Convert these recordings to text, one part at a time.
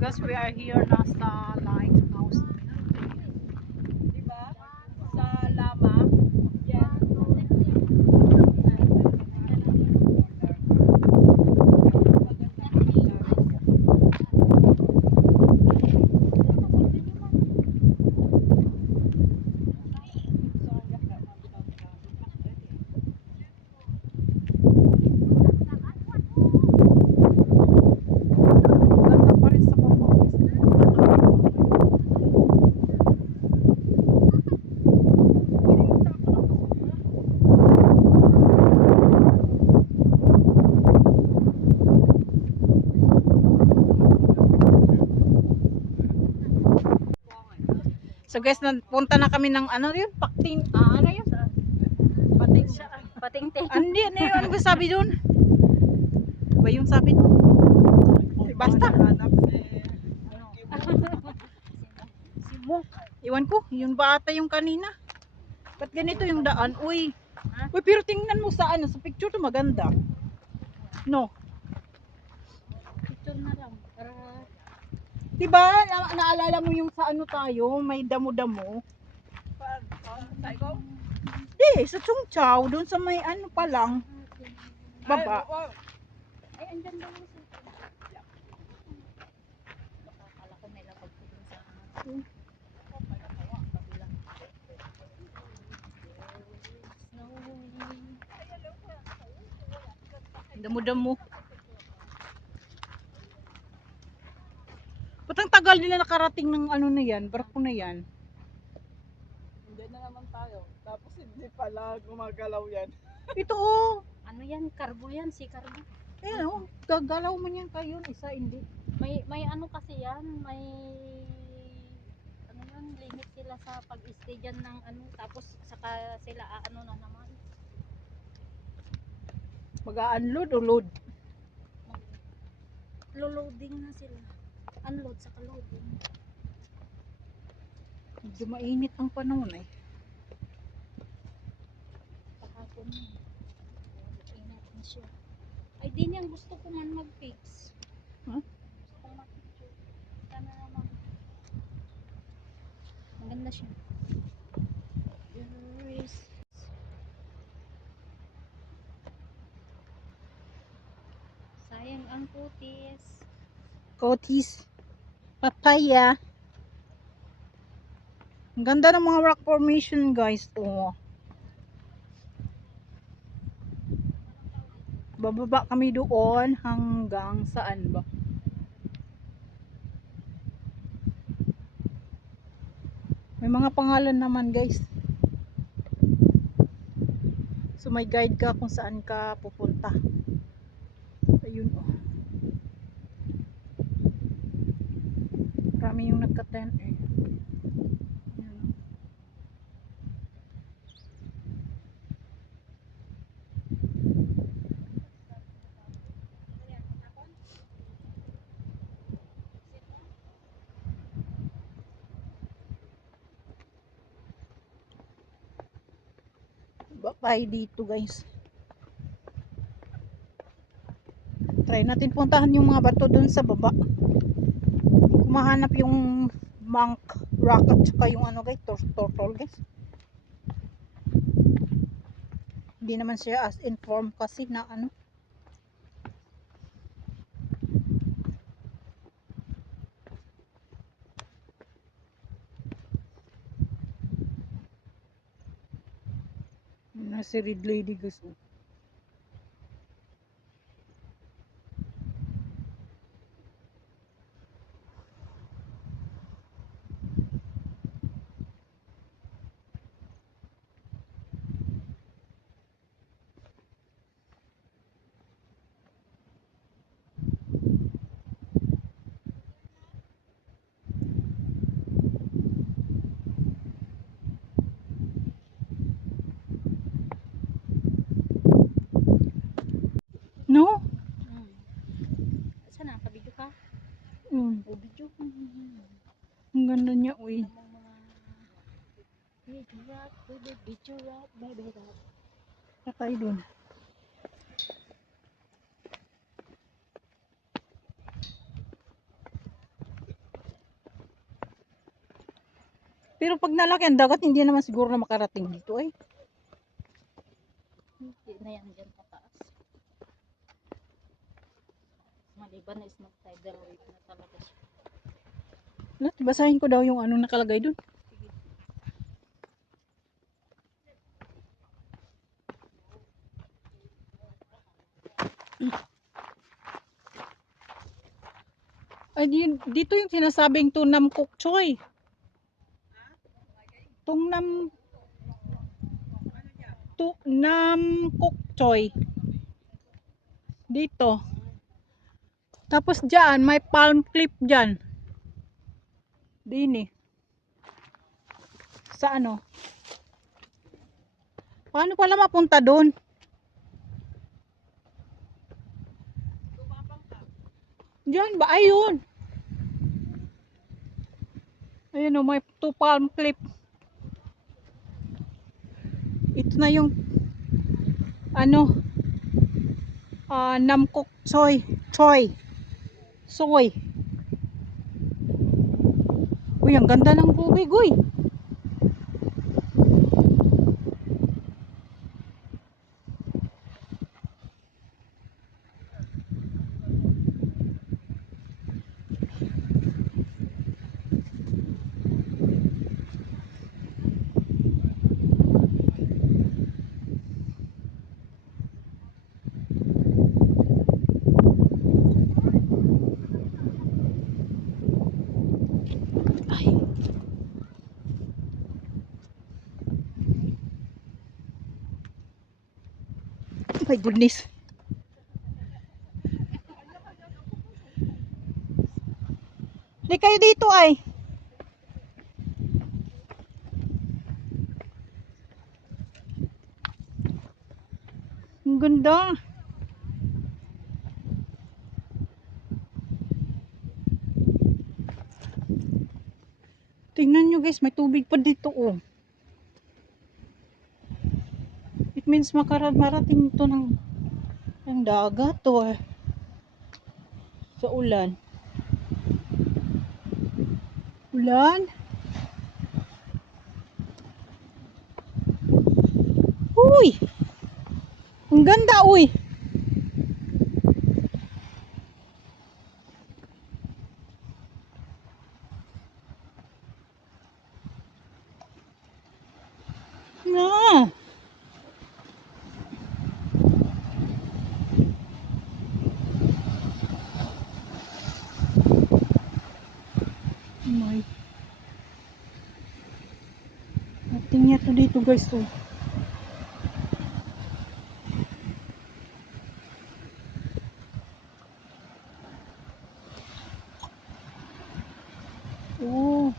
Guys, we are here na sa lighthouse. Diba? Sa Lama. Yan. Ganda pa rin sa baba. So guys, punta na kami ng ano yun? Pakting, ano yun? Pating siya. Pating-ting. Andi, ano yun? Ano ba sabi doon? Ba yung sabi doon? Basta. Si Mok. Iwan ko, yun ba ata yung kanina? Ba't ganito yung daan? Uy. Ha? Uy, pero tingnan mo sa ano, sa picture to maganda. No. Picture na lang. Para Diba, naalala mo yung sa ano tayo, may damo-damo? Eh, sa Chung Chau, doon sa may ano pa lang, baba. ay, andyan daw yung cellphone. Akala ko nila pagpunta sa ano. Damo-damo. Ba't ang tagal nila nakarating ng ano na yan, barko na yan? Hindi na naman tayo. Tapos hindi pala gumagalaw yan. Ito oh, Ano yan? Cargo yan. Si cargo. ayun oh, gagalaw man yan kayo, isa hindi. May ano kasi yan. May ano yun. Limit sila sa pag-stay dyan ng ano. Tapos saka sila ano na naman. Mag-a-unload o load? Loading na sila. Unload saka loading. Medyo mainit ang panahon eh. Kahapon na. Ingat na siya. Ay di niyang gusto ko man mag-fix. Huh? Gusto kong mag-picture. Sana naman. Maganda siya. Yes. Sayang ang putis. Kotis, papaya. Ang ganda ng mga rock formation guys. Oh. Bababa kami doon hanggang saan ba? May mga pangalan naman guys. So may guide ka kung saan ka pupunta. Ayun oh. Marami yung nagka-tent eh. Ayun, oh. Bye dito guys. Try natin puntahan yung mga bato dun sa baba. Kumahanap yung monk rock at saka yung ano guys, turtle guys. Hindi naman siya as informed kasi na ano. Na si Red Lady guys. Oh. No? Saan na? Kabidyo ka? O video ko. Ang ganda niya, uy. Namang mga video rock, video rock, baby rock. Patay dun. Pero pag nalaki ang dagat, hindi naman siguro na makarating dito ay. Hindi na yan dyan pataas. Maliban na is mag-tidal wave na talaga siya. Basahin ko daw yung ano nakalagay dun. Sige. Ay, dito yung sinasabing Tunam Kok Choy. Tungnam Tunam Kok Choy. Dito. Tapos dyan, may palm clip dyan. Dini. Sa ano? Paano pala mapunta doon? Diyan ba? Ayun. Ayun o, may 2 palm clip. Ito na yung ano? Namkok Soy. Choy. Soy. Uy, ang ganda ng tubig, uy. Ay. My goodness. Hindi kayo dito ay. Ang ganda. Tingnan nyo guys, may tubig pa dito oh. It means marating ito ng dagat or sa ulan. Ulan? Uy! Ang ganda uy! Na! My. Nating niya to dito guys oh. Oh.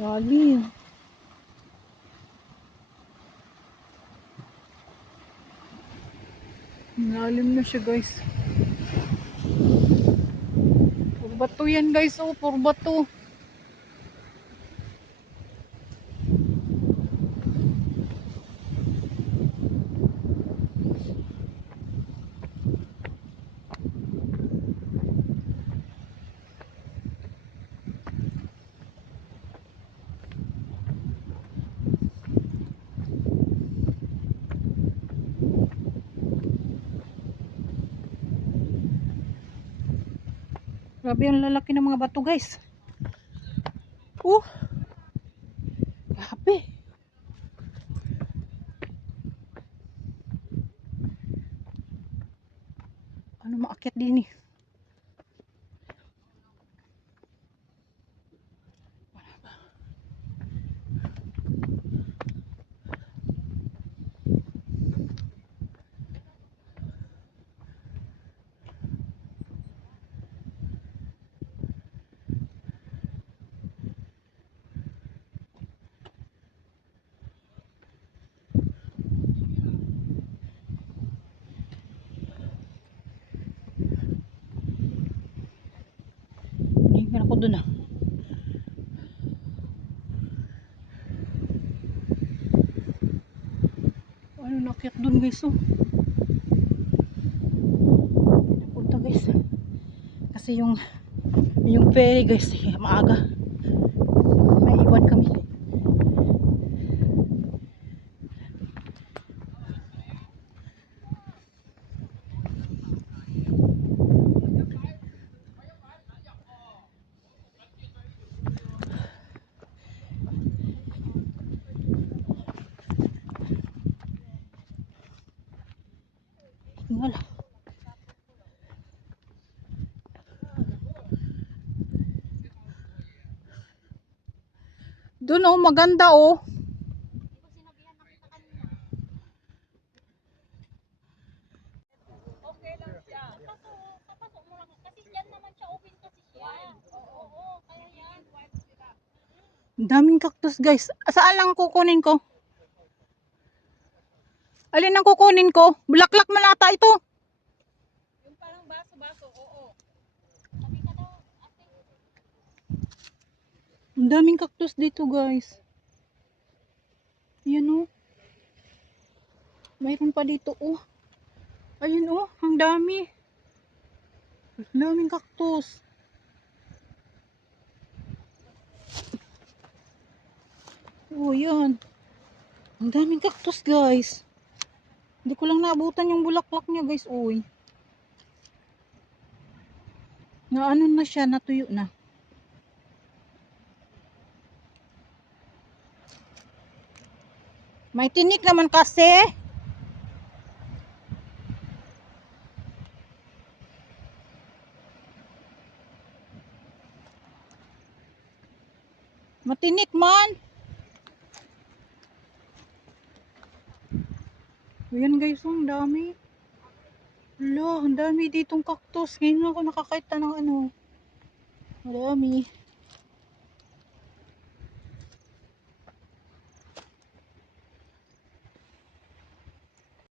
Lalim. Lalim na siya guys. Puro bato yan guys oh, puro bato. Grabe ang lalaki ng mga bato guys. Grabe. Ano maakyat din eh. Hindi ako dun ah. akyat dun guys oh. Punta guys. Kasi yung ferry guys maaga. May iwan kami. Tingala. Doon oh, maganda oh. Sinabihan na kita kanina. Okay lang siya. Papasok mo lang. Kasi dyan naman siya, open kasi siya. Oo, kaya yan. Wild sila. Ang daming cactus guys. Saan lang kukunin ko? Alin ang kukunin ko? Bulaklak malata ito. Yung parang baso-baso, oo. Sabi ka daw, ate. Ang daming cactus dito guys. Ayan oh. Mayroon pa dito oh. Ayun oh, ang dami. Ang daming cactus. Oh, yan. Ang daming cactus guys. Hindi ko lang naabutan yung bulaklak niya guys. Uy. Na ano na siya, natuyo na. May tinik naman kasi. Matinik man. Ayan guys, ang dami. Hala, ang dami ditong cactus. Ngayon ako nakakita ng ano. Madami.